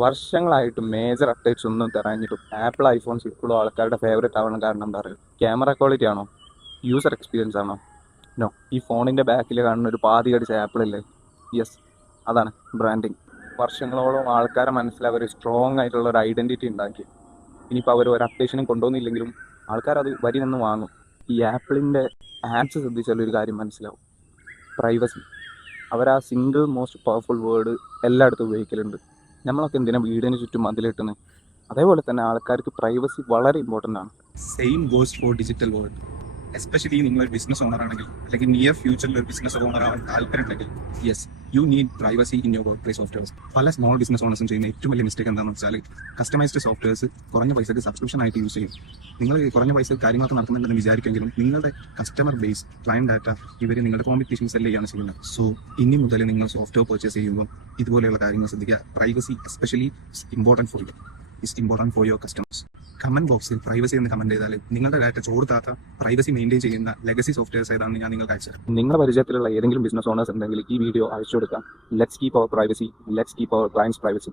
വർഷങ്ങളായിട്ട് major updates ഒന്നും തരാഞ്ഞിട്ടും apple iPhones ഇപ്പോഴും ആൾക്കാരുടെ ഫേവറേറ്റ് ആവണം കാരണം എന്താ പറയുക? ക്യാമറ ക്വാളിറ്റി ആണോ? യൂസർ എക്സ്പീരിയൻസ് ആണോ? നോ. ഈ ഫോണിൻ്റെ ബാക്കിൽ കാണുന്ന ഒരു പാതി കടിച്ച ആപ്പിൾ അല്ലേ? യെസ്, അതാണ് ബ്രാൻഡിങ്. വർഷങ്ങളോളം ആൾക്കാരെ മനസ്സിൽ അവർ സ്ട്രോങ് ആയിട്ടുള്ള ഒരു ഐഡൻറ്റിറ്റി ഉണ്ടാക്കി. ഇനിയിപ്പോൾ അവർ ഒരു അപ്ഡേഷനും കൊണ്ടുവന്നില്ലെങ്കിലും ആൾക്കാർ അത് വരി നിന്ന് വാങ്ങും. ഈ ആപ്പിളിൻ്റെ ആപ്സ് ശ്രദ്ധിച്ചാൽ ഒരു കാര്യം മനസ്സിലാവും: പ്രൈവസി. അവർ ആ സിംഗിൾ മോസ്റ്റ് പവർഫുൾ വേർഡ് എല്ലായിടത്തും ഉപയോഗിക്കലുണ്ട്. നമ്മളൊക്കെ എന്തിനാ വീടിന് ചുറ്റും മതിലിട്ടുന്നത്? അതേപോലെ തന്നെ ആൾക്കാർക്ക് പ്രൈവസി വളരെ ഇമ്പോർട്ടൻ്റ് ആണ്. Same goes for digital world. Especially നിങ്ങൾ ഒരു ബിസിനസ് ഓണർ ആണെങ്കിൽ, അല്ലെങ്കിൽ നിയർ ഫ്യൂച്ചറിൽ ഒരു ബിസിനസ് ഓണർ ആവാൻ താല്പര്യമുണ്ടെങ്കിൽ, yes, you need privacy in your work place softwares. പല സ്മോൾ ബിസിനസ് ഓണേഴ്സും ചെയ്യുന്ന ഏറ്റവും വലിയ മിസ്റ്റേക്ക് എന്താണെന്ന് വെച്ചാൽ, കസ്റ്റമൈസ്ഡ് സോഫ്റ്റ്വെയർസ് കുറഞ്ഞ പൈസക്ക് സബ്സ്ക്രിപ്ഷൻ ആയിട്ട് യൂസ് ചെയ്യും. നിങ്ങൾ കുറഞ്ഞ പൈസ കാര്യങ്ങളൊക്കെ നടത്തുന്നുണ്ടെന്ന് വിചാരിക്കെങ്കിലും നിങ്ങളുടെ കസ്റ്റമർ ബേസ്, ക്ലയന്റ് ഡാറ്റ, ഇവർ നിങ്ങളുടെ കോമ്പറ്റീഷൻ സെല് ചെയ്യാണ് ചെയ്യുന്നത്. സോ ഇനി മുതൽ നിങ്ങൾ സോഫ്റ്റ്വെയർ പർച്ചേസ് ചെയ്യുമ്പോൾ ഇതുപോലെയുള്ള കാര്യങ്ങൾ ശ്രദ്ധിക്കുക. Privacy especially important for you, is important for your customers. Comment ബോക്സിൽ പ്രൈവസി എന്ന് കമന്റ് ചെയ്താൽ നിങ്ങളുടെ ഡാറ്റ ചോർത്താത്ത, പ്രൈവസി മെയിൻറ്റെയിൻ ചെയ്യുന്ന ലെഗസി സോഫ്റ്റ്വെയർസ് ഏതാണെന്ന് ഞാൻ നിങ്ങൾക്ക് അയച്ചു തരാം. നിങ്ങളുടെ പരിചയത്തിലുള്ള ഏതെങ്കിലും ബിസിനസ് ഓണേഴ്സ് ഉണ്ടെങ്കിൽ ഈ വീഡിയോ അയച്ചു കൊടുക്കാം. Let's keep our privacy, let's keep our clients privacy.